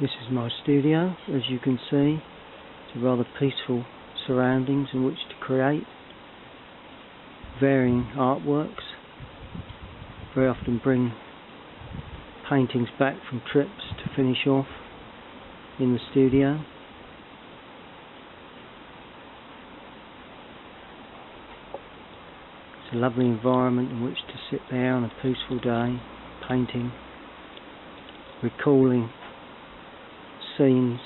This is my studio, as you can see. It's a rather peaceful surroundings in which to create varying artworks. Very often bring paintings back from trips to finish off in the studio. It's a lovely environment in which to sit there on a peaceful day, painting, recalling scenes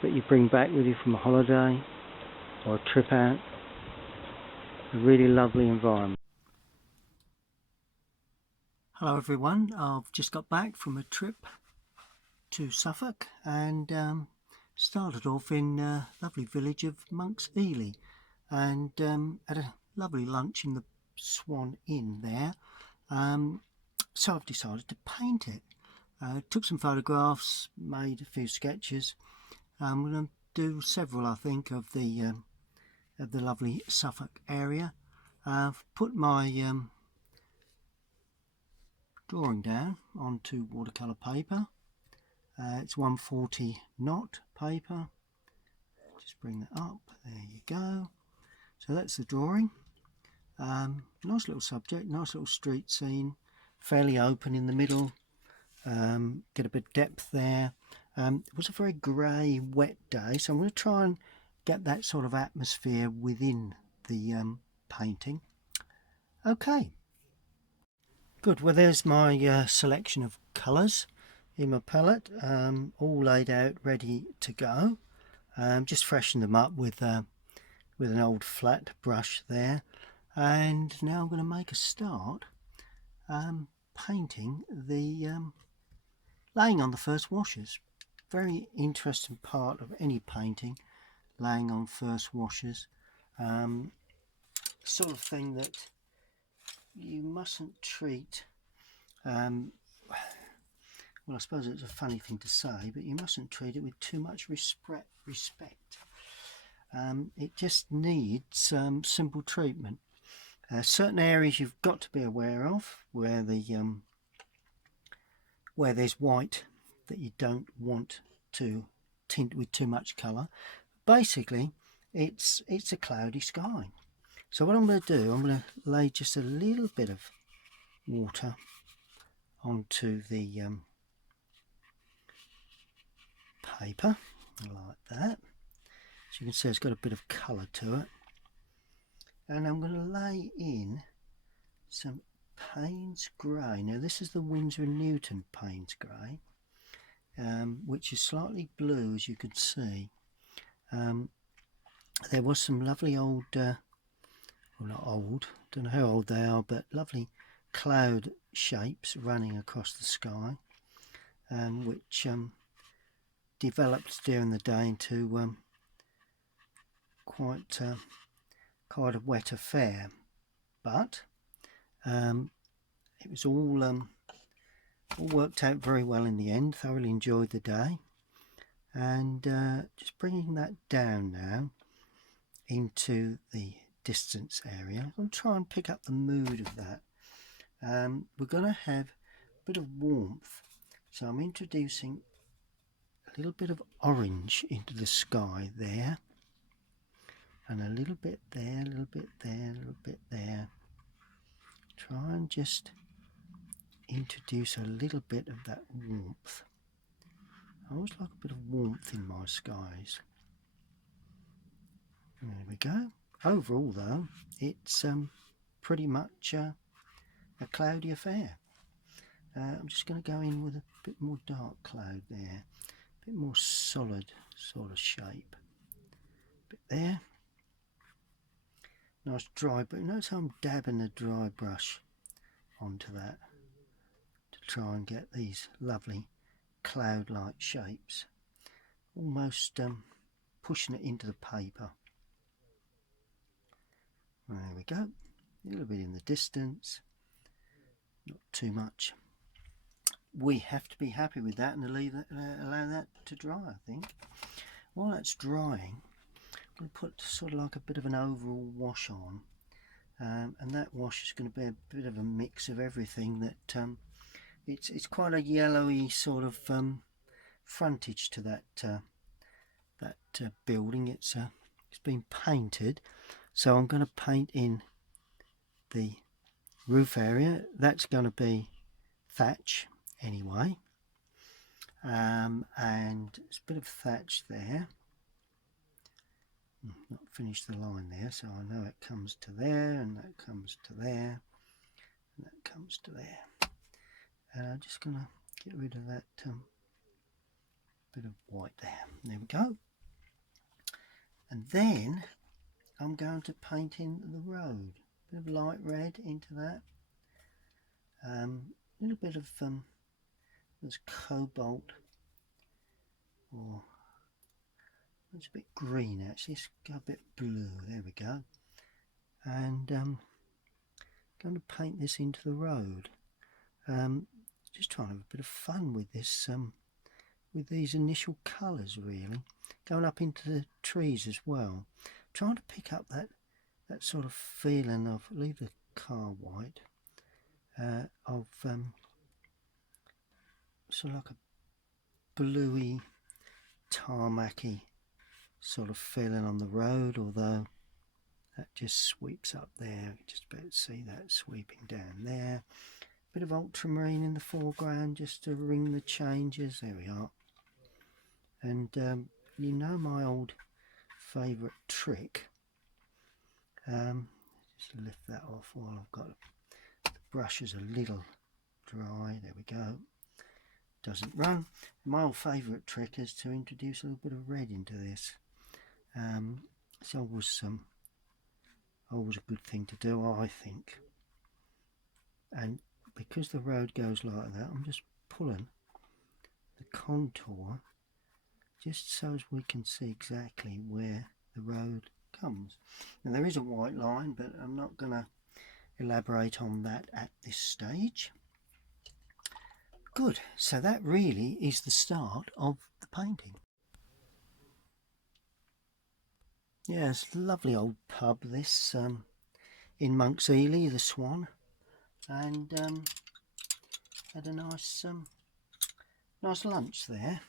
that you bring back with you from a holiday or a trip out. A really lovely environment. Hello everyone, I've just got back from a trip to Suffolk and started off in the lovely village of Monk's Eleigh and had a lovely lunch in the Swan Inn there. So I've decided to paint it. Took some photographs, made a few sketches. I'm going to do several, I think, of the lovely Suffolk area. I've put my drawing down onto watercolour paper. It's 140 knot paper. Just bring that up. There you go. So that's the drawing. Nice little subject, nice little street scene, fairly open in the middle. Get a bit of depth there. It was a very grey, wet day, so I'm going to try and get that sort of atmosphere within the painting. Okay, good. Well, there's my selection of colours in my palette, all laid out, ready to go. Just freshen them up with an old flat brush there, and now I'm going to make a start painting the laying on the first washes. Very interesting part of any painting, laying on first washes. Sort of thing that you mustn't treat, well, I suppose it's a funny thing to say, but you mustn't treat it with too much respect. It just needs simple treatment. Certain areas you've got to be aware of where there's white that you don't want to tint with too much colour. Basically, it's a cloudy sky. So what I'm going to do, I'm going to lay just a little bit of water onto the paper, like that. So you can see it's got a bit of colour to it. And I'm going to lay in some Payne's Grey. Now this is the Winsor & Newton Payne's Grey, which is slightly blue, as you can see. There was some lovely old, well, not old, don't know how old they are, but lovely cloud shapes running across the sky, which developed during the day into quite a wet affair. But it was all worked out very well in the end. Thoroughly enjoyed the day, and just bringing that down now into the distance area. I'm going to try and pick up the mood of that. We're going to have a bit of warmth, so I'm introducing a little bit of orange into the sky there, and a little bit there, a little bit there, a little bit there. Try and just introduce a little bit of that warmth. I always like a bit of warmth in my skies. There we go. Overall though, it's pretty much a cloudy affair. I'm just going to go in with a bit more dark cloud there, a bit more solid sort of shape. Bit there. Nice dry, but notice how I'm dabbing the dry brush onto that to try and get these lovely cloud-like shapes, almost pushing it into the paper. There we go, a little bit in the distance, not too much. We have to be happy with that and allow that to dry, I think. While that's drying, I'm going to put sort of like a bit of an overall wash on, and that wash is going to be a bit of a mix of everything that it's quite a yellowy sort of frontage to that building. It's been painted, so I'm going to paint in the roof area. That's going to be thatch anyway, and it's a bit of thatch there. Not finished the line there, so I know it comes to there, and that comes to there, and that comes to there. And I'm just going to get rid of that bit of white there. There we go. And then I'm going to paint in the road. A bit of light red into that. A little bit of this cobalt, or it's a bit green actually. It's got a bit blue. There we go. And going to paint this into the road. Just trying to have a bit of fun with this, with these initial colours really. Going up into the trees as well. Trying to pick up that sort of feeling of, leave the car white, of sort of like a bluey, tarmacy sort of feeling on the road, although that just sweeps up there. You just about see that sweeping down there. Bit of ultramarine in the foreground just to ring the changes. There we are. And you know my old favourite trick. Just lift that off while I've got the brush is a little dry. There we go. Doesn't run. My old favourite trick is to introduce a little bit of red into this. It's always a good thing to do, I think. And because the road goes like that, I'm just pulling the contour just so as we can see exactly where the road comes. Now there is a white line, but I'm not going to elaborate on that at this stage. Good, so that really is the start of the painting. Yeah, it's a lovely old pub this, in Monk's Eleigh, the Swan, and had a nice lunch there.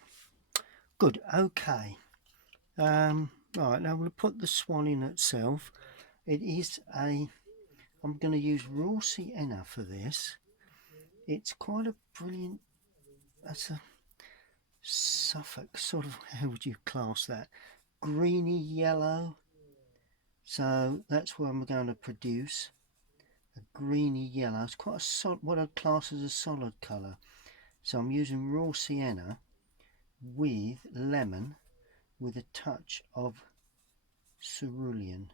Good, okay. Right, now we'll put the Swan Inn itself. It is I'm going to use raw sienna for this. It's quite a brilliant, that's a Suffolk sort of, how would you class that? Greeny yellow. So that's what I'm going to produce. A greeny yellow. It's quite a solid, what I'd class as a solid colour. So I'm using raw sienna with lemon with a touch of cerulean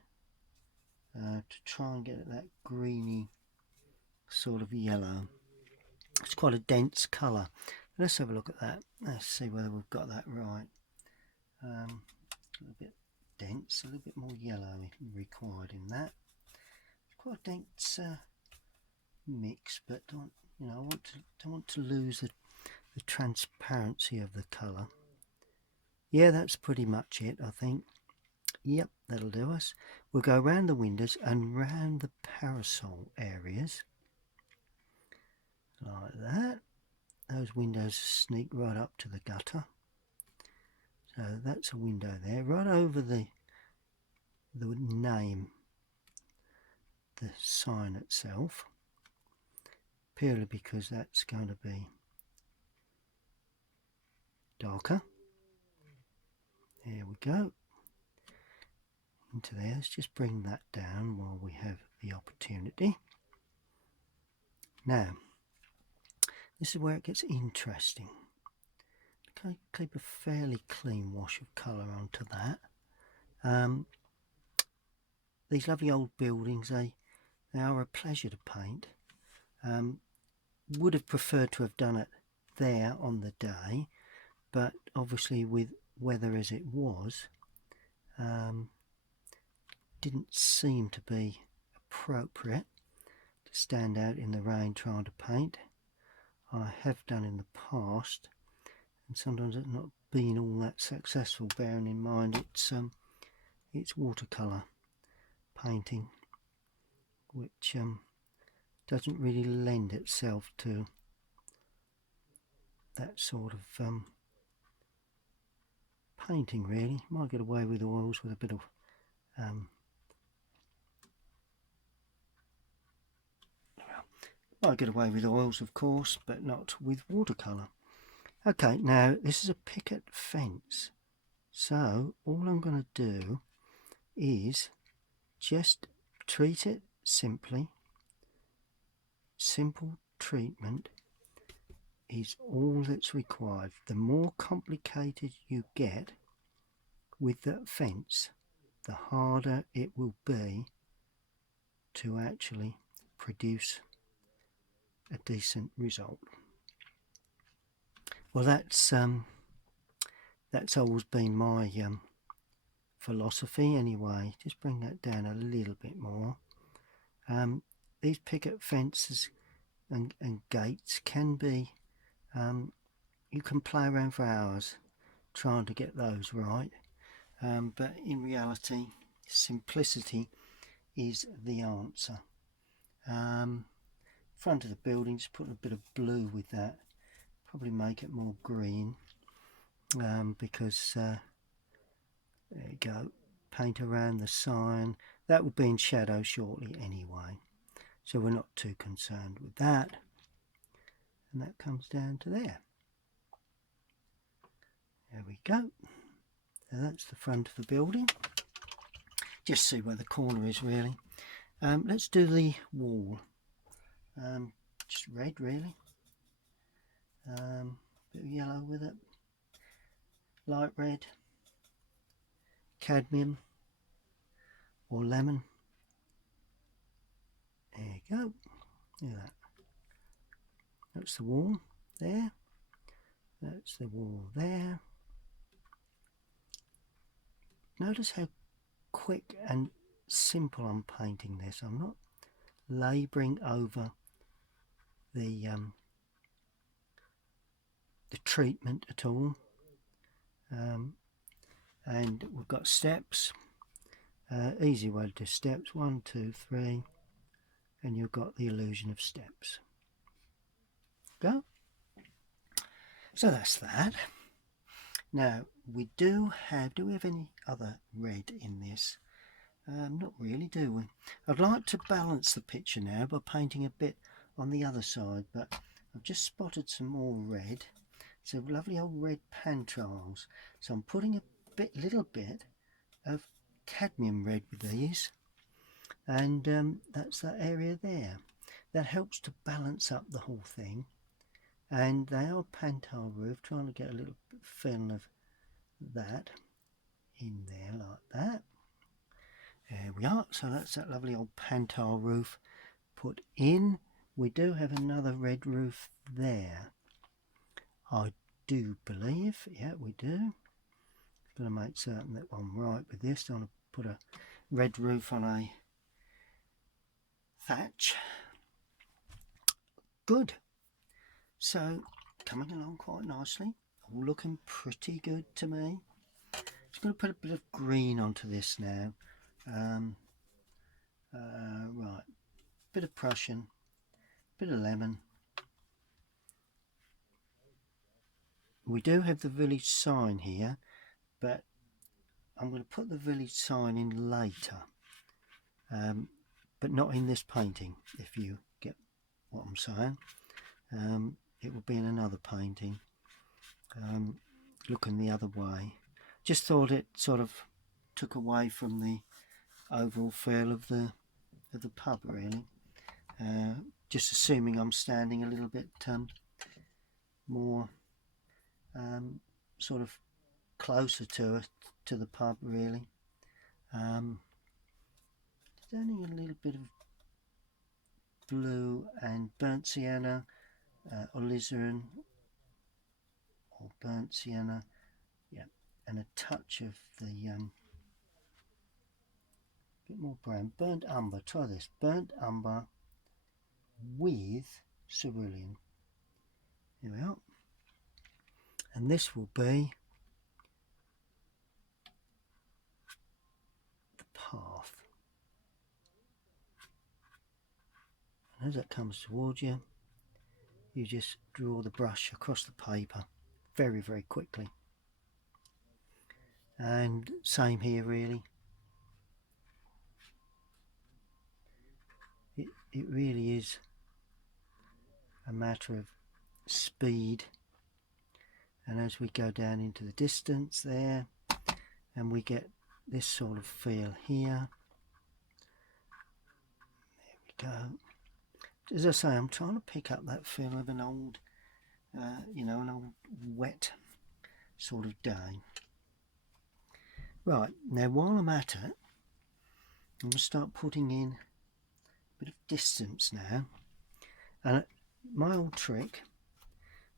to try and get that greeny sort of yellow. It's quite a dense colour. Let's have a look at that. Let's see whether we've got that right. A little bit dense, a little bit more yellow required in that. It's quite a dense mix, but don't want to lose the transparency of the colour. Yeah, that's pretty much it, I think. Yep, that'll do us. We'll go around the windows and round the parasol areas like that. Those windows sneak right up to the gutter, so that's a window there, right over the name, the sign itself, purely because that's going to be darker. There we go. Into there. Let's just bring that down while we have the opportunity. Now, this is where it gets interesting. Okay, keep a fairly clean wash of colour onto that. These lovely old buildings, they are a pleasure to paint. Would have preferred to have done it there on the day, but obviously with weather as it was, didn't seem to be appropriate to stand out in the rain trying to paint. I have done in the past, and sometimes it's not been all that successful, bearing in mind it's watercolour painting, which doesn't really lend itself to that sort of painting really. Might get away with oils with a bit of might get away with oils of course, but not with watercolour. Okay, now this is a picket fence, so all I'm going to do is just treat it simply. Simple treatment is all that's required. The more complicated you get with the fence, the harder it will be to actually produce a decent result. Well, that's always been my philosophy anyway. Just bring that down a little bit more. These picket fences and gates can be, you can play around for hours trying to get those right, but in reality simplicity is the answer. Front of the building, just put a bit of blue with that, probably make it more green, because there you go, paint around the sign. That will be in shadow shortly anyway, so we're not too concerned with that. And that comes down to there. There we go. So that's the front of the building. Just see where the corner is really. Let's do the wall. Just red really. Bit of yellow with it. Light red. Cadmium or lemon. There you go. Look at that. That's the wall there. That's the wall there. Notice how quick and simple I'm painting this. I'm not labouring over the treatment at all. And we've got steps. Easy way to do steps. 1, 2, 3, and you've got the illusion of steps. Go. So that's that. Now we do we have any other red in this? Not really, do we? I'd like to balance the picture now by painting a bit on the other side, but I've just spotted some more red. It's a lovely old red pantiles, so I'm putting a little bit of cadmium red with these, and that's that area there. That helps to balance up the whole thing. And they are pantile roof, trying to get a little feeling of that in there like that. There we are. So that's that lovely old pantile roof put in. We do have another red roof there, I do believe. Yeah, we do. Going to make certain that I'm right with this. Don't want to put a red roof on a thatch. Good. So coming along quite nicely, all looking pretty good to me. Just going to put a bit of green onto this now. Right, bit of Prussian, bit of lemon. We do have the village sign here, but I'm going to put the village sign in later, but not in this painting, if you get what I'm saying. It will be in another painting, looking the other way. Just thought it sort of took away from the overall feel of the pub really. Just assuming I'm standing a little bit more sort of closer to the pub really. Standing a little bit of blue and burnt sienna, alizarin or burnt sienna, yeah, and a touch of the bit more brown, burnt umber. Try this, burnt umber with cerulean. Here we are, and this will be the path. And as that comes towards you, you just draw the brush across the paper very, very quickly. And same here really. It really is a matter of speed. And as we go down into the distance there, and we get this sort of feel here. There we go. As I say, I'm trying to pick up that feel of an old, you know, an old wet sort of day. Right, now while I'm at it, I'm going to start putting in a bit of distance now. And my old trick,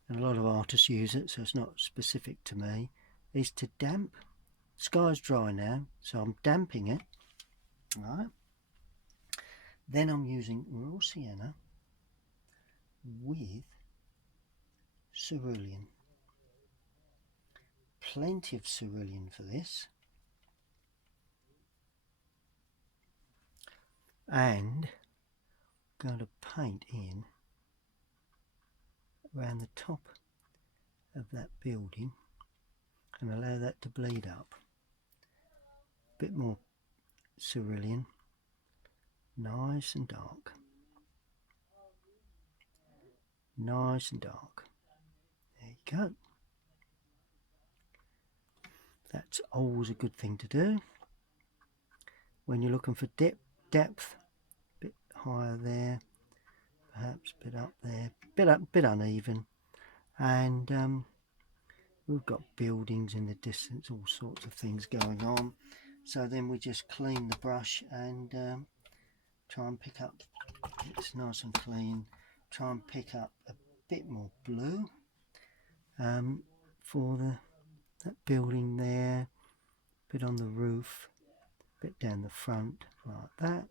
and a lot of artists use it, so it's not specific to me, is to damp. Sky's dry now, so I'm damping it. Right. Then I'm using raw sienna with cerulean. Plenty of cerulean for this. And I'm going to paint in around the top of that building and allow that to bleed up. A bit more cerulean, nice and dark. Nice and dark. There you go. That's always a good thing to do when you're looking for depth. A bit higher there, perhaps a bit up there, bit uneven. And we've got buildings in the distance, all sorts of things going on. So then we just clean the brush and try and pick up, it's nice and clean, try and pick up a bit more blue for that building there, a bit on the roof, a bit down the front, like that.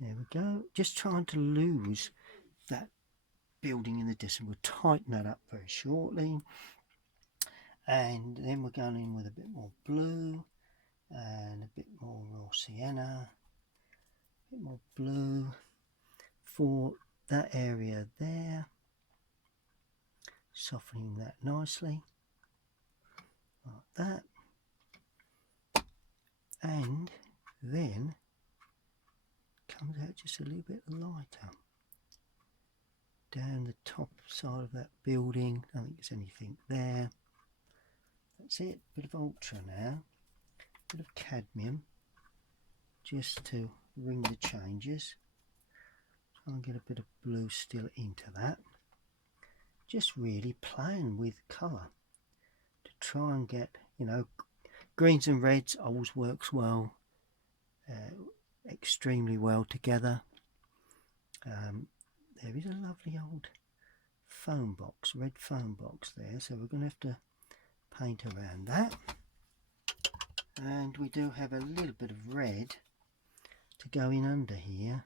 There we go. Just trying to lose that building in the distance. We'll tighten that up very shortly. And then we're going in with a bit more blue and a bit more raw sienna, a bit more blue for that area there, softening that nicely like that, and then comes out just a little bit lighter down the top side of that building. I don't think there's anything there. That's it, bit of ultra now, bit of cadmium just to ring the changes. Try and get a bit of blue still into that. Just really playing with colour to try and get, you know, greens and reds always works well, extremely well together. There is a lovely old foam box, red foam box there, so we're going to have to paint around that. And we do have a little bit of red to go in under here.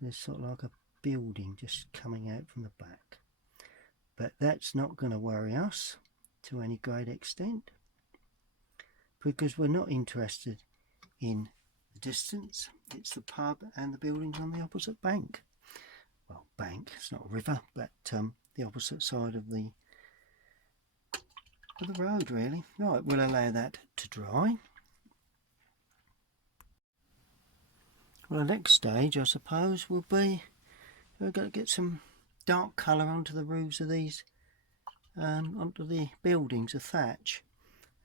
There's sort of like a building just coming out from the back, but that's not going to worry us to any great extent because we're not interested in the distance. It's the pub and the buildings on the opposite bank. Well, bank, it's not a river, but the opposite side of the road really. Right, we'll allow that to dry. Well, the next stage I suppose will be we're going to get some dark colour onto the roofs of these, onto the buildings, of thatch.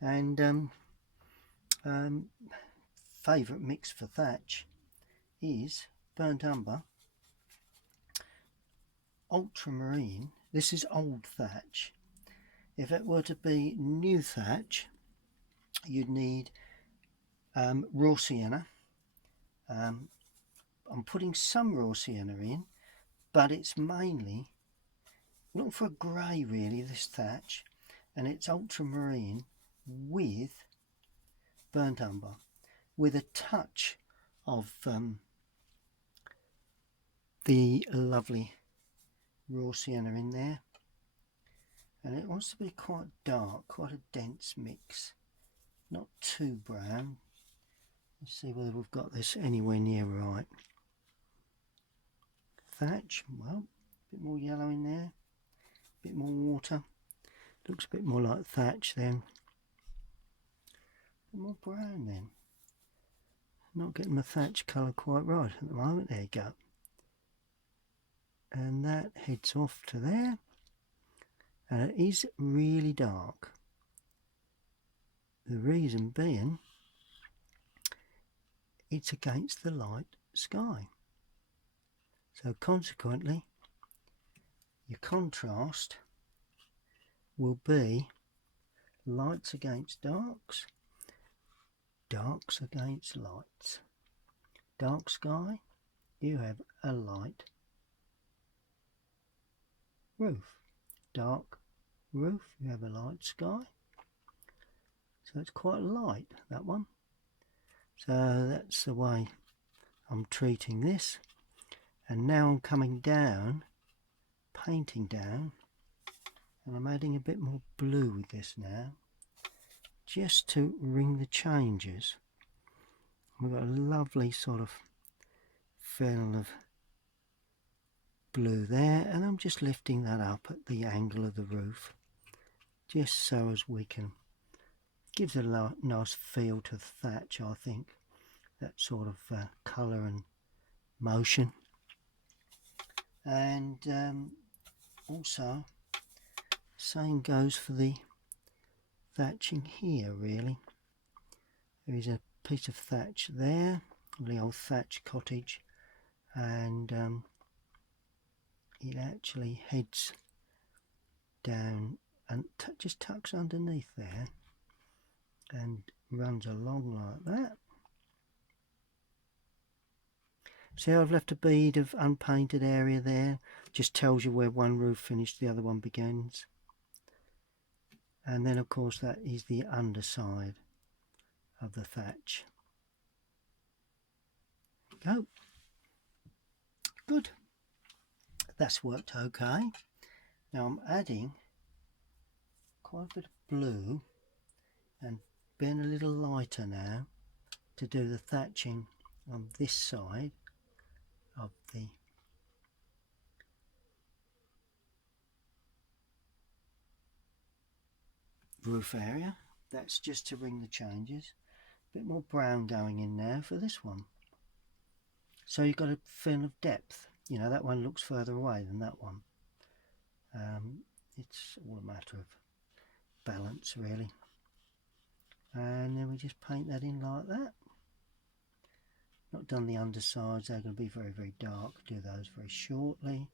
And favourite mix for thatch is burnt umber, ultramarine. This is old thatch. If it were to be new thatch, you'd need raw sienna. I'm putting some raw sienna in, but it's mainly looking for a grey really, this thatch, and it's ultramarine with burnt umber, with a touch of the lovely raw sienna in there. And it wants to be quite dark, quite a dense mix, not too brown. Let's see whether we've got this anywhere near right. Thatch, well, a bit more yellow in there, a bit more water. Looks a bit more like thatch then. A bit more brown then. Not getting the thatch colour quite right at the moment. There you go. And that heads off to there. And it is really dark. The reason being, it's against the light sky. So consequently, your contrast will be lights against darks, darks against lights. Dark sky, you have a light roof. Dark roof, you have a light sky. So it's quite light, that one. So that's the way I'm treating this. And now I'm coming down, painting down, and I'm adding a bit more blue with this now, just to ring the changes. We've got a lovely sort of film of blue there, and I'm just lifting that up at the angle of the roof, just so as we can give it a nice feel to the thatch. I think that sort of colour and motion. And also same goes for the thatching here. Really, there is a piece of thatch there, the old thatch cottage, and it actually heads down and just tucks underneath there and runs along like that. See how I've left a bead of unpainted area there? Just tells you where one roof finished, the other one begins. And then of course that is the underside of the thatch. Go. Good. That's worked okay. Now I'm adding quite a bit of blue and being a little lighter now to do the thatching on this side of the roof area. That's just to ring the changes. A bit more brown going in there for this one. So you've got a feel of depth. You know, that one looks further away than that one. It's all a matter of balance really. And then we just paint that in like that. Not done the undersides, they're going to be very, very dark. Do those very shortly.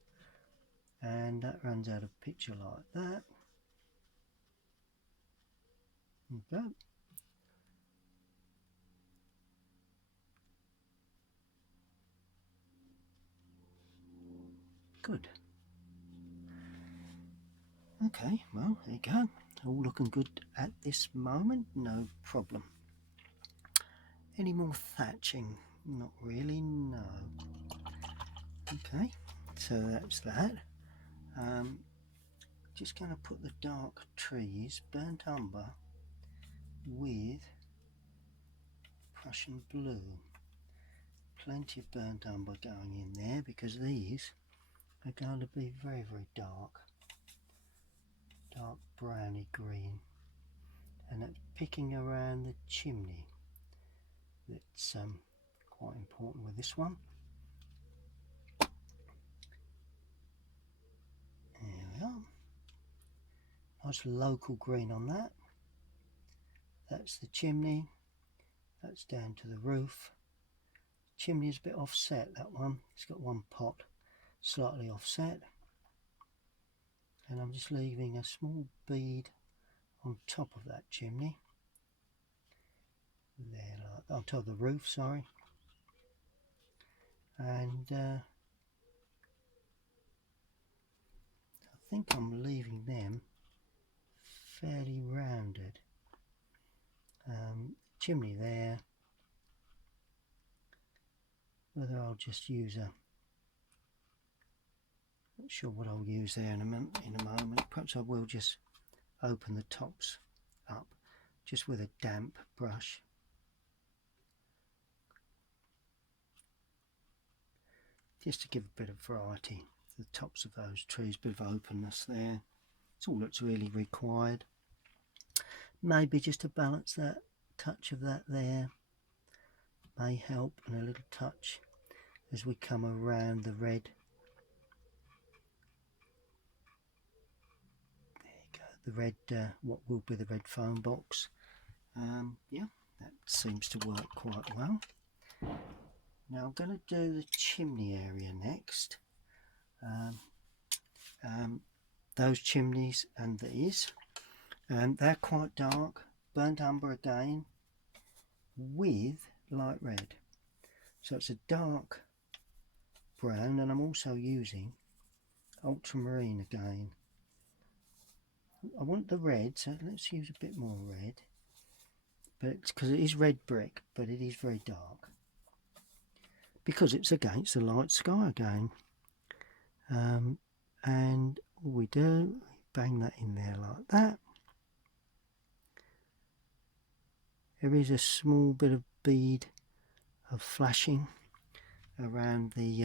And that runs out of picture like that. Okay. Good. Okay, well, there you go. All looking good at this moment, no problem. Any more thatching? Not really, no. Okay, so that's that. Just going to put the dark trees, burnt umber, with Prussian blue. Plenty of burnt umber going in there because these are going to be very, very dark. Dark browny green. And that's picking around the chimney. That's quite important with this one. There we are. Nice local green on that. That's the chimney. That's down to the roof. Chimney is a bit offset, that one. It's got one pot slightly offset. And I'm just leaving a small bead on top of that chimney. There, like, on top of the roof, sorry. And I think I'm leaving them fairly rounded. Chimney there. Whether I'll just use a, not sure what I'll use there in a moment. Perhaps I will just open the tops up just with a damp brush. Just to give a bit of variety to the tops of those trees, bit of openness there. It's all that's really required. Maybe just to balance that touch of that there may help, and a little touch as we come around the red. There you go, the red, what will be the red foam box. Yeah, that seems to work quite well. Now I'm going to do the chimney area next. Those chimneys and these, they're quite dark, burnt umber again with light red. So it's a dark brown, and I'm also using ultramarine again. I want the red, so let's use a bit more red. But because it is red brick, but it is very dark. Because it's against the light sky again. And all we do, bang that in there like that. There is a small bit of bead of flashing around the,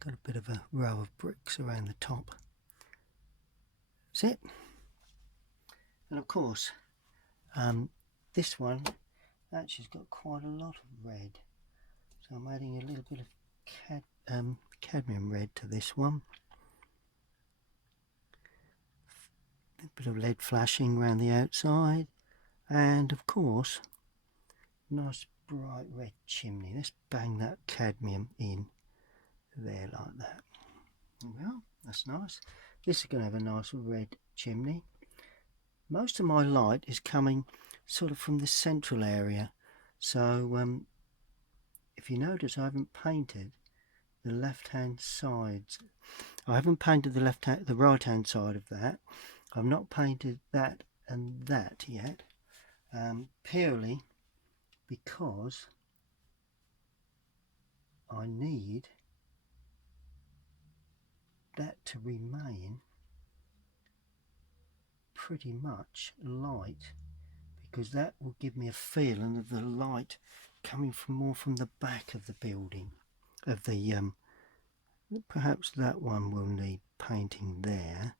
got a bit of a row of bricks around the top. That's it. And of course, this one actually has got quite a lot of red. So I'm adding a little bit of cadmium red to this one. A bit of lead flashing around the outside, and of course nice bright red chimney. Let's bang that cadmium in there like that. There we are, that's nice. This is going to have a nice red chimney. Most of my light is coming sort of from the central area, so if you notice I haven't painted the left hand sides. I haven't painted the right hand side of that. I've not painted that and that yet, purely because I need that to remain pretty much light, because that will give me a feeling of the light coming from more from the back of the building, of the perhaps that one will need painting there.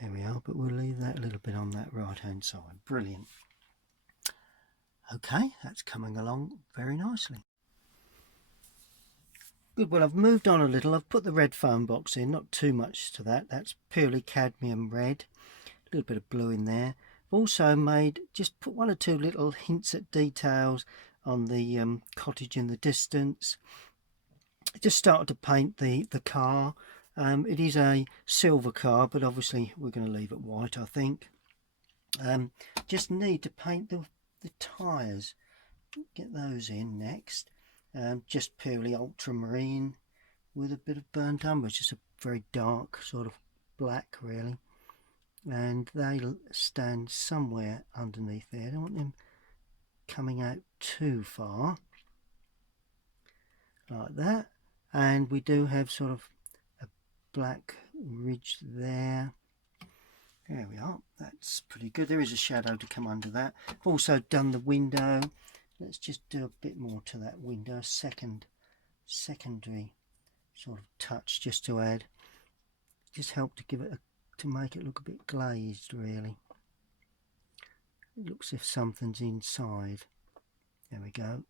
There we are, but we'll leave that a little bit on that right hand side. Brilliant. Okay, that's coming along very nicely. Good, well I've moved on a little. I've put the red foam box in, not too much to that. That's purely cadmium red. A little bit of blue in there. I've also just put one or two little hints at details on the cottage in the distance. I just started to paint the car. It is a silver car, but obviously we're going to leave it white, I think. Just need to paint the tyres. Get those in next. Just purely ultramarine with a bit of burnt umber. It's just a very dark sort of black, really. And they'll stand somewhere underneath there. I don't want them coming out too far. Like that. And we do have sort of a black ridge there. There we are, that's pretty good. There is a shadow to come under that. I've also done the window. Let's just do a bit more to that window, secondary sort of touch, just to add, just help to give it to make it look a bit glazed, really. It looks as if something's inside. There we go.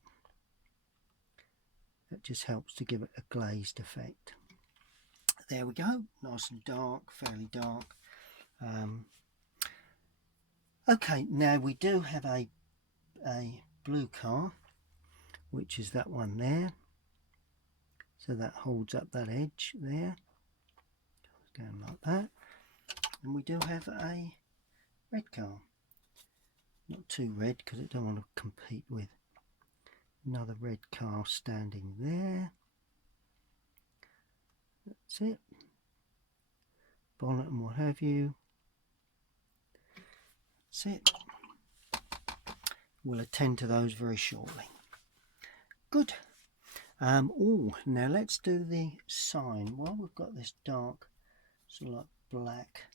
That just helps to give it a glazed effect. There we go, nice and dark, fairly dark. Okay, now we do have a blue car, which is that one there. So that holds up that edge there. Going like that. And we do have a red car. Not too red because I don't want to compete with another red car standing there. That's it. Bonnet and what have you. That's it. We'll attend to those very shortly. Good. Oh, now let's do the sign. While we've got this dark sort of like black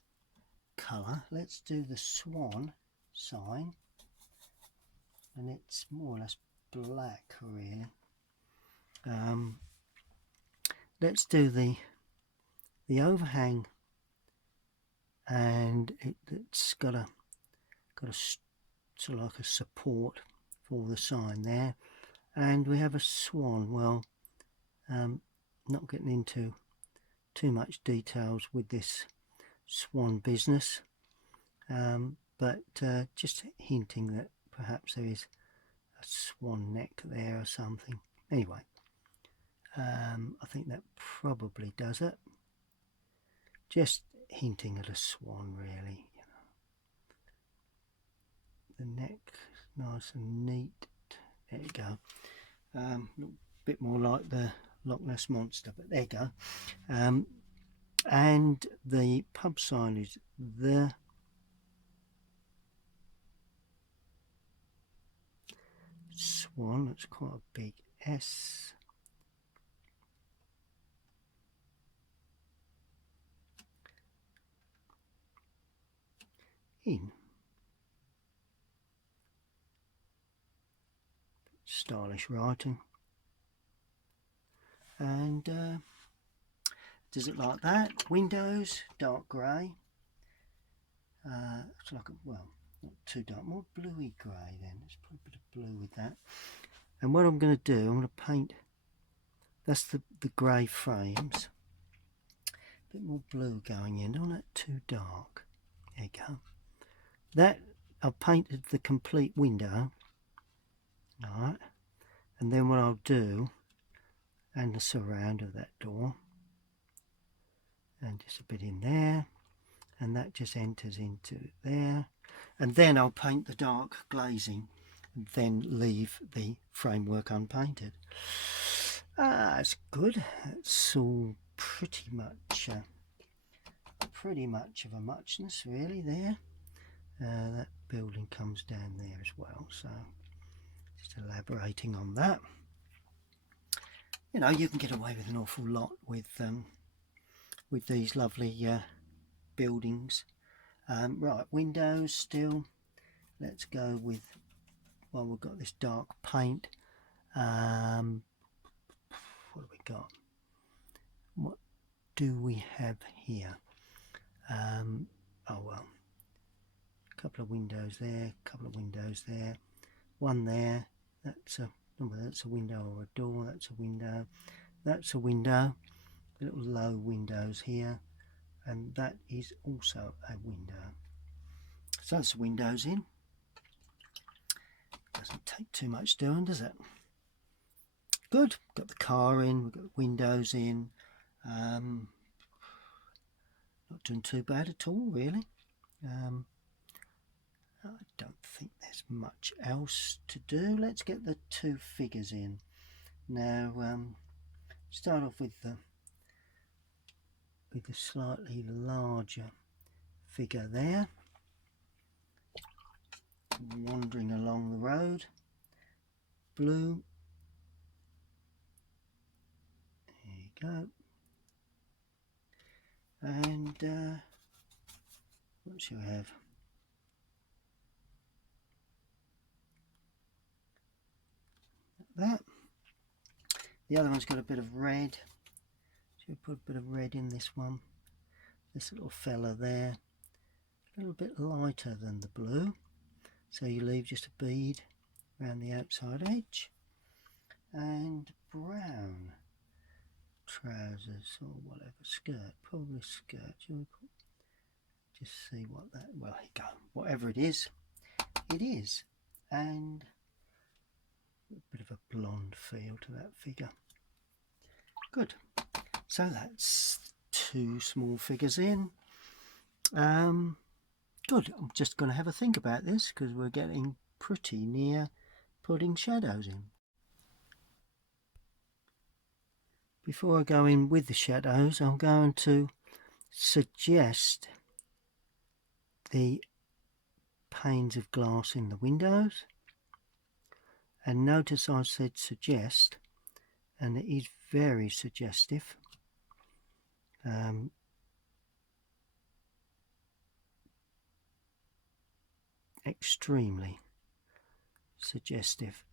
colour, let's do the swan sign. And it's more or less black really. let's do the overhang, and it's got a sort of like a support for the sign there, and we have a swan. Well, not getting into too much details with this swan business, but just hinting that perhaps there is a swan neck there or something. Anyway, I think that probably does it. Just hinting at a swan, really. The neck is nice and neat. There you go. A bit more like the Loch Ness Monster, but there you go. And the pub sign is the Swan. That's quite a big S. Inn. Stylish writing. And does it like that? Windows, dark grey. It's like a, well, not too dark, more bluey grey then. Let's put a bit of blue with that. And what I'm going to do, I'm going to paint, that's the grey frames. A bit more blue going in, not that too dark. There you go. That, I've painted the complete window. Alright. And then what I'll do, and the surround of that door, and just a bit in there, and that just enters into there, and then I'll paint the dark glazing and then leave the framework unpainted. That's good. That's all pretty much of a muchness really there. That building comes down there as well, so just elaborating on that. You know, you can get away with an awful lot with these lovely buildings. Right, windows still. Let's go with, well, we've got this dark paint. What have we got? What do we have here? Oh well, a couple of windows there, a couple of windows there, one there. That's a window or a door. That's a window. That's a window. Little low windows here, and that is also a window. So that's the windows in. Doesn't take too much doing, does it? Good. Got the car in. We've got windows in. Not doing too bad at all, really. I don't think there's much else to do. Let's get the two figures in. Now, start off with the slightly larger figure there, wandering along the road. Blue. There you go. And what shall we have? That. The other one's got a bit of red. So put a bit of red in this one. This little fella there, a little bit lighter than the blue, so you leave just a bead around the outside edge. And brown trousers or whatever, skirt, probably skirt. Just see what that, well, here you go, whatever it is, it is. And a bit of a blonde feel to that figure. Good. So that's two small figures in. Good. I'm just going to have a think about this because we're getting pretty near putting shadows in. Before I go in with the shadows, I'm going to suggest the panes of glass in the windows. And notice I said suggest, and it is very suggestive. Extremely suggestive,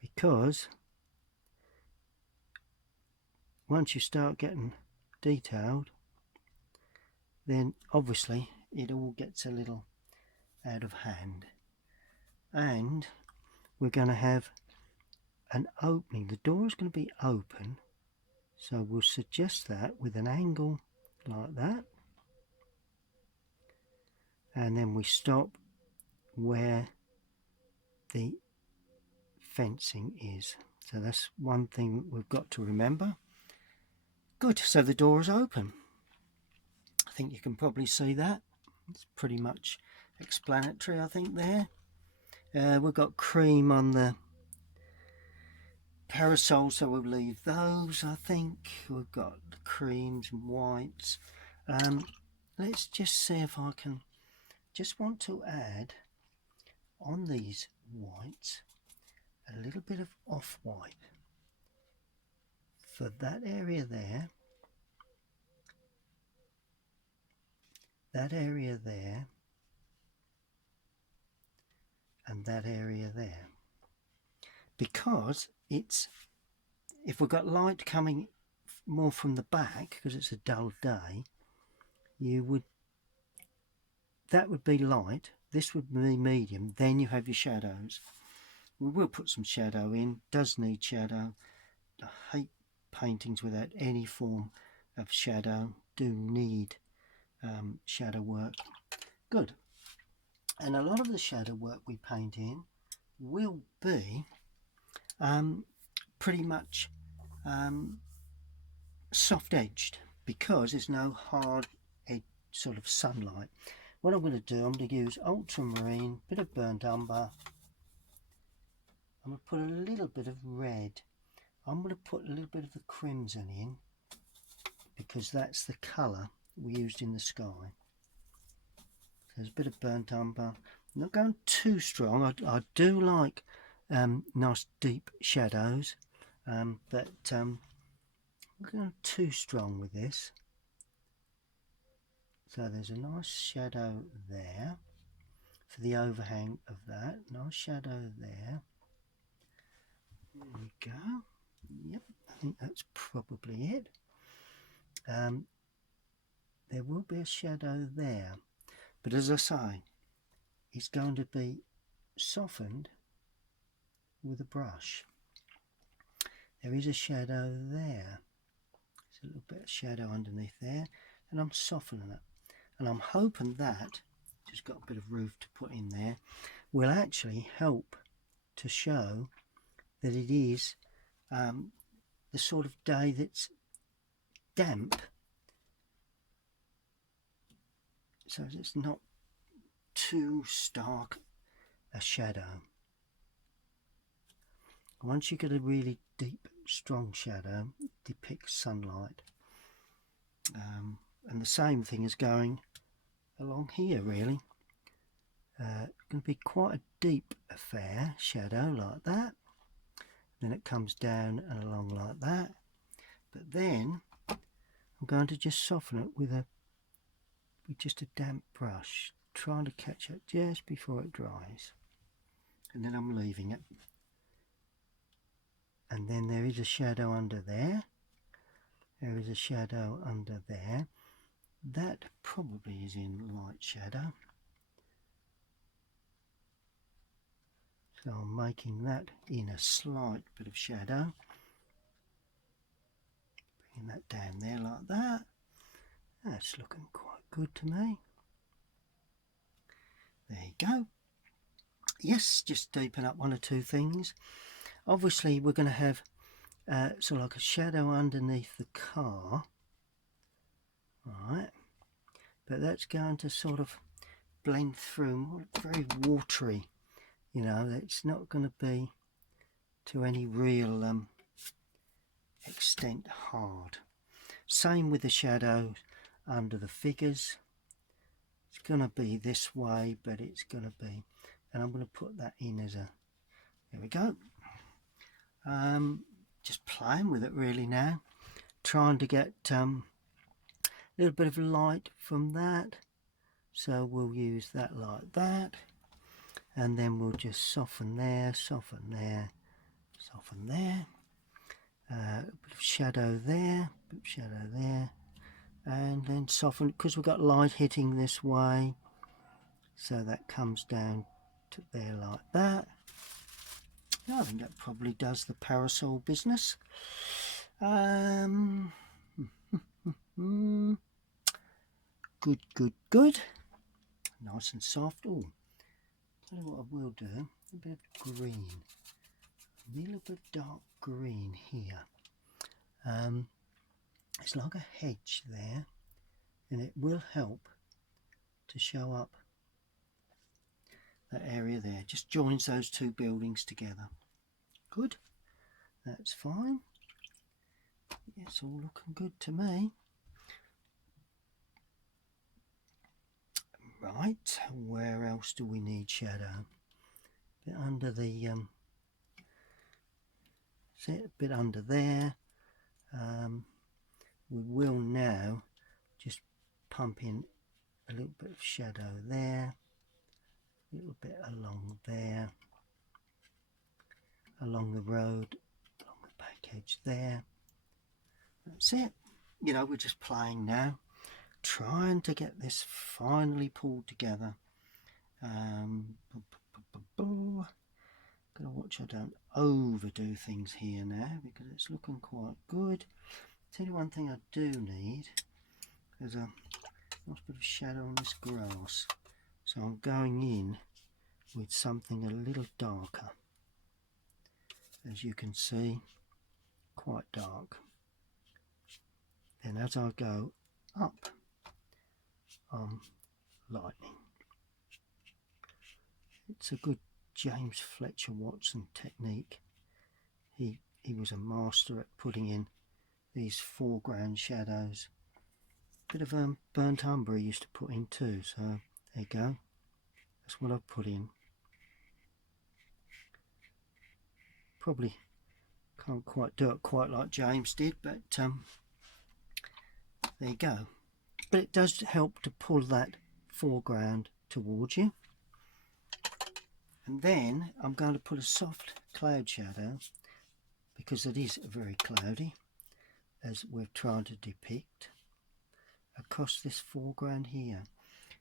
because once you start getting detailed, then obviously it all gets a little out of hand. And we're going to have an opening. The door is going to be open, so we'll suggest that with an angle like that, and then we stop where the fencing is. So that's one thing we've got to remember. Good, so the door is open. I think you can probably see that. It's pretty much explanatory, I think, there. We've got cream on the parasol, so we'll leave those. I think we've got the creams and whites. Let's just see if I can, just want to add on these whites a little bit of off-white for that area there, that area there, and that area there, because it's, if we've got light coming more from the back because it's a dull day, you would, that would be light, this would be medium, then you have your shadows. We will put some shadow in, does need shadow. I hate paintings without any form of shadow, do need shadow work. Good. And a lot of the shadow work we paint in will be pretty much soft edged, because there's no hard edge sort of sunlight. What I'm going to do, I'm going to use ultramarine, bit of burnt umber. I'm going to put a little bit of red. I'm going to put a little bit of the crimson in, because that's the colour we used in the sky. There's a bit of burnt umber. I'm not going too strong. I do like nice deep shadows, but I'm not going too strong with this. So there's a nice shadow there for the overhang of that. Nice shadow there. There we go. Yep, I think that's probably it. There will be a shadow there, but as I say, it's going to be softened with a brush. There is a shadow there. There's a little bit of shadow underneath there, and I'm softening it. And I'm hoping that, just got a bit of roof to put in there, will actually help to show that it is the sort of day that's damp, so it's not too stark a shadow. Once you get a really deep, strong shadow, it depicts sunlight. And the same thing is going along here, really. It's going to be quite a deep affair, shadow like that. Then it comes down and along like that. But then I'm going to just soften it with just a damp brush, trying to catch it just before it dries. And then I'm leaving it. And then there is a shadow under there. There is a shadow under there. That probably is in light shadow. So I'm making that in a slight bit of shadow. Bringing that down there like that. That's looking quite good to me. There you go. Yes, just deepen up one or two things. Obviously we're going to have sort of like a shadow underneath the car. Right. But that's going to sort of blend through, very watery. You know, it's not going to be to any real extent hard. Same with the shadows under the figures. It's going to be this way, but it's going to be, and I'm going to put that in as a, there we go. Just playing with it really now, trying to get a little bit of light from that. So we'll use that like that, and then we'll just soften there, soften there, soften there, a bit of shadow there, bit of shadow there, and then soften because we've got light hitting this way, so that comes down to there like that. I think that probably does the parasol business. Good, good, good. Nice and soft. Oh, tell you what I will do, a bit of green, a little bit of dark green here. It's like a hedge there, and it will help to show up that area there. Just joins those two buildings together. Good, that's fine. It's all looking good to me. Right, where else do we need shadow? A bit under the a bit under there. We will now just pump in a little bit of shadow there, a little bit along there, along the road, along the back edge there. That's it. You know, we're just playing now, trying to get this finally pulled together. Gotta watch I don't overdo things here now, because it's looking quite good. Tell you one thing I do need, there's a nice bit of shadow on this grass, so I'm going in with something a little darker. As you can see, quite dark. Then as I go up, I'm lightening. It's a good James Fletcher Watson technique. He was a master at putting in these foreground shadows. Bit of burnt umber he used to put in too, so there you go. That's what I've put in. Probably can't quite do it quite like James did, but there you go. But it does help to pull that foreground towards you. And then I'm going to put a soft cloud shadow, because it is very cloudy, as we're trying to depict, across this foreground here.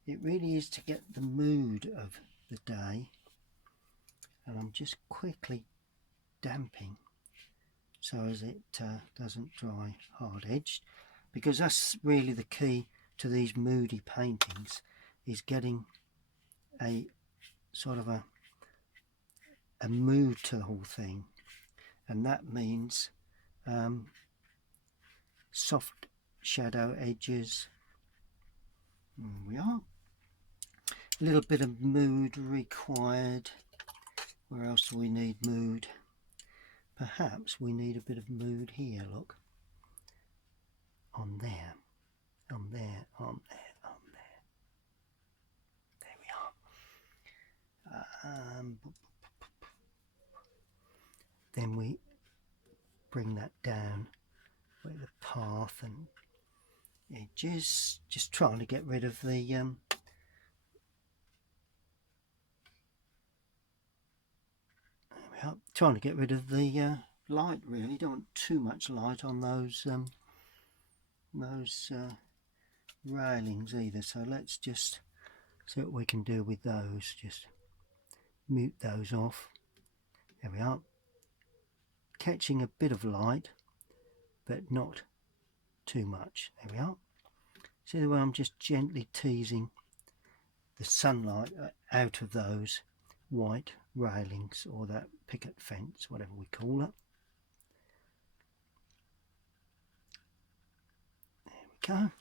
It really is to get the mood of the day, and I'm just quickly damping so as it doesn't dry hard-edged, because that's really the key to these moody paintings, is getting a sort of a mood to the whole thing, and that means soft shadow edges. There we are. A little bit of mood required. Where else do we need mood? Perhaps we need a bit of mood here, look. On there, on there, on there, on there. There we are. Then we bring that down with the path and edges, just trying to get rid of the there we are, trying to get rid of the light really. Don't want too much light on those railings either, so let's just see what we can do with those. Just mute those off. There we are, catching a bit of light but not too much. There we are. See the way I'm just gently teasing the sunlight out of those white railings, or that picket fence, whatever we call it. There we go.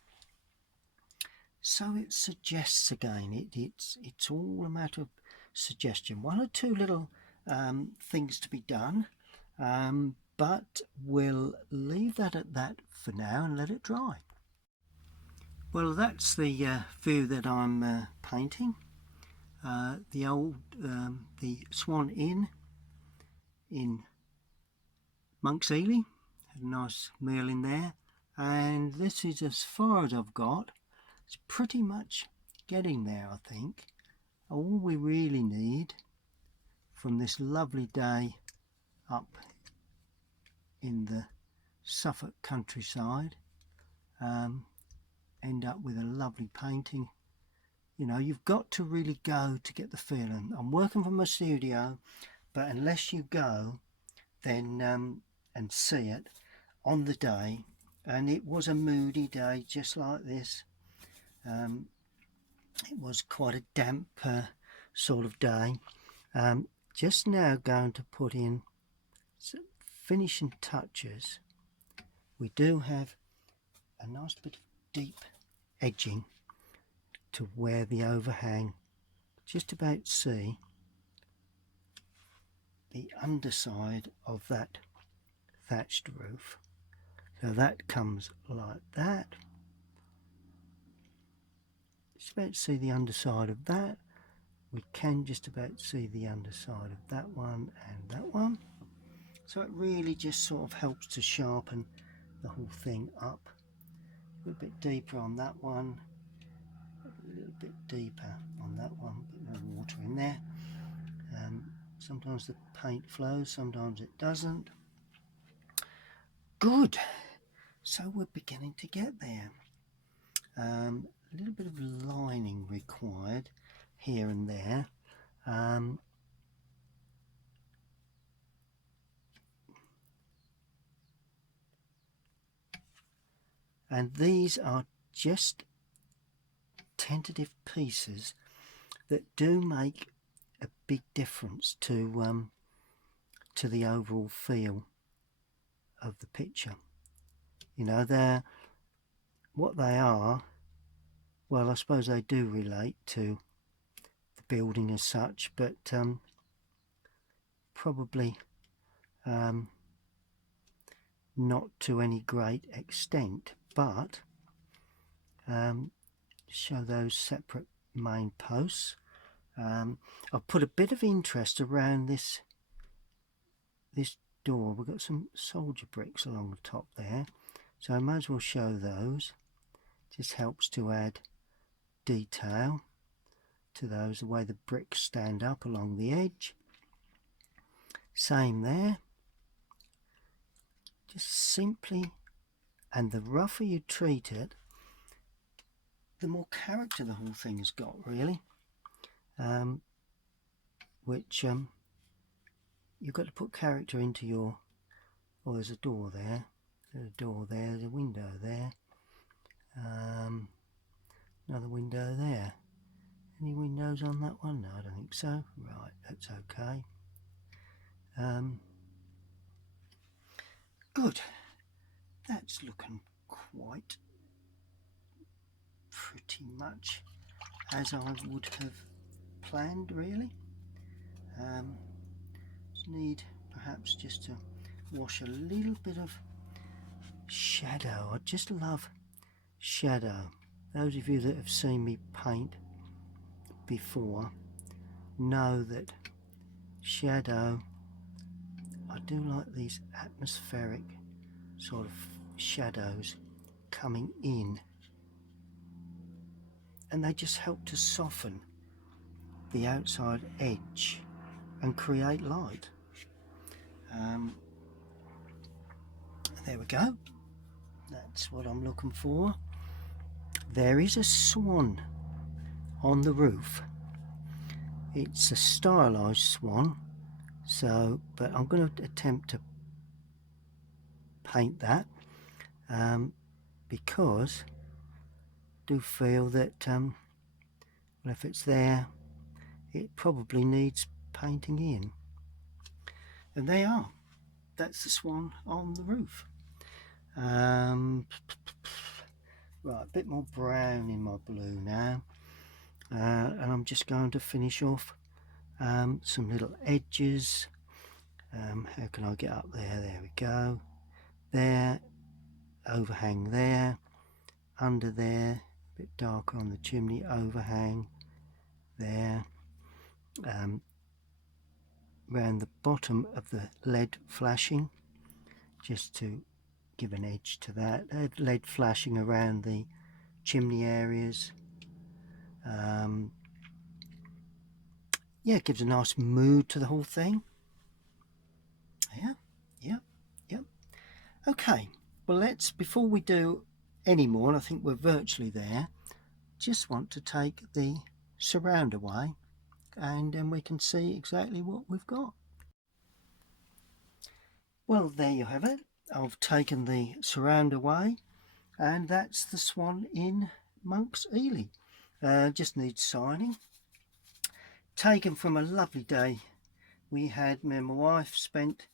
So it suggests again, it's all a matter of suggestion. One or two little things to be done, but we'll leave that at that for now and let it dry. Well, that's the view that I'm painting. The Swan Inn in Monk's Eleigh. Had a nice meal in there, and this is as far as I've got. It's pretty much getting there, I think. All we really need from this lovely day up in the Suffolk countryside, end up with a lovely painting. You know, you've got to really go to get the feeling. I'm working from my studio, but unless you go then and see it on the day, and it was a moody day just like this. It was quite a damp sort of day. Just now going to put in some finishing touches. We do have a nice bit of deep edging to where the overhang, just about see the underside of that thatched roof. So that comes like that. Just about see the underside of that. We can just about see the underside of that one and that one. So it really just sort of helps to sharpen the whole thing up. A little bit deeper on that one, a little bit deeper on that one, a bit more water in there. Sometimes the paint flows, sometimes it doesn't. Good. So we're beginning to get there. A little bit of lining required here and there. And these are just tentative pieces that do make a big difference to the overall feel of the picture. You know, they're what they are. Well, I suppose they do relate to the building as such, but probably not to any great extent. But show those separate main posts. I've put a bit of interest around this door. We've got some soldier bricks along the top there, so I might as well show those. Just helps to add detail to those, the way the bricks stand up along the edge. Same there. Just simply, and the rougher you treat it, the more character the whole thing has got, really. Which you've got to put character into your. Oh, there's a door there. There's a door there. There's a window there. Another window there. Any windows on that one? No, I don't think so. Right, that's okay. Good. That's looking quite pretty much as I would have planned, really. Just need perhaps just to wash a little bit of shadow. I just love shadow. Those of you that have seen me paint before know that shadow, I do like these atmospheric sort of shadows coming in, and they just help to soften the outside edge and create light. There we go. That's what I'm looking for. There is a swan on the roof. It's a stylized swan, so but I'm going to attempt to paint that because I do feel that well, if it's there, it probably needs painting in. And they are. That's the swan on the roof. Right, a bit more brown in my blue now, and I'm just going to finish off some little edges. How can I get up there? There we go. There, overhang there, under there, a bit darker on the chimney, overhang there, around the bottom of the lead flashing, just to give an edge to that. Lead flashing around the chimney areas. Yeah, it gives a nice mood to the whole thing. Yeah. Okay. Well, let's, before we do any more, and I think we're virtually there, just want to take the surround away, and then we can see exactly what we've got. Well, there you have it. I've taken the surround away, and that's the Swan Inn, Monks Eleigh. Just needs signing. Taken from a lovely day we had, me and my wife spent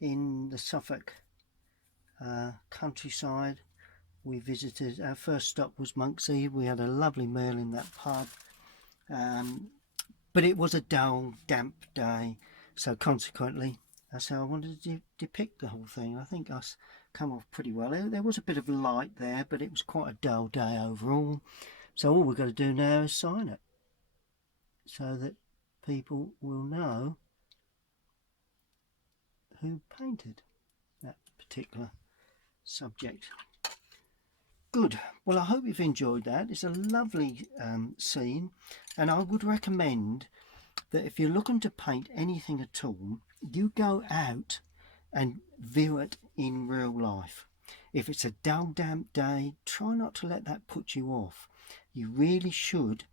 in the Suffolk countryside. We visited, our first stop was Monks Eleigh. We had a lovely meal in that pub, but it was a dull, damp day, so consequently that's how I wanted to depict the whole thing. I think us come off pretty well. There was a bit of light there, but it was quite a dull day overall. So all we've got to do now is sign it, so that people will know who painted that particular subject. Good. Well, I hope you've enjoyed that. It's a lovely scene, and I would recommend that if you're looking to paint anything at all, you go out and view it in real life. If it's a dull, damp day, try not to let that put you off. You really should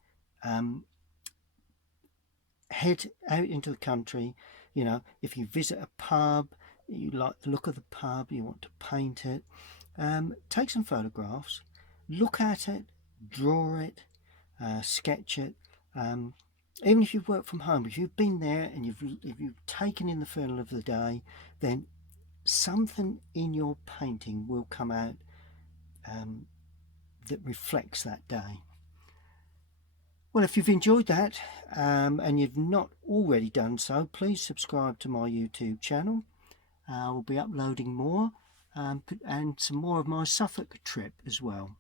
head out into the country. You know, if you visit a pub, you like the look of the pub, you want to paint it, take some photographs, look at it, draw it, sketch it. Even if you've worked from home, if you've been there and if you've taken in the feel of the day, then something in your painting will come out that reflects that day. Well, if you've enjoyed that and you've not already done so, please subscribe to my YouTube channel. I will be uploading more and some more of my Suffolk trip as well.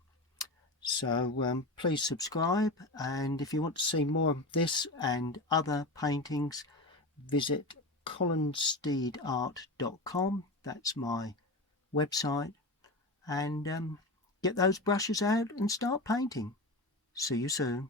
So please subscribe, and if you want to see more of this and other paintings, visit Colinsteedart.com. That's my website, and get those brushes out and start painting. See you soon.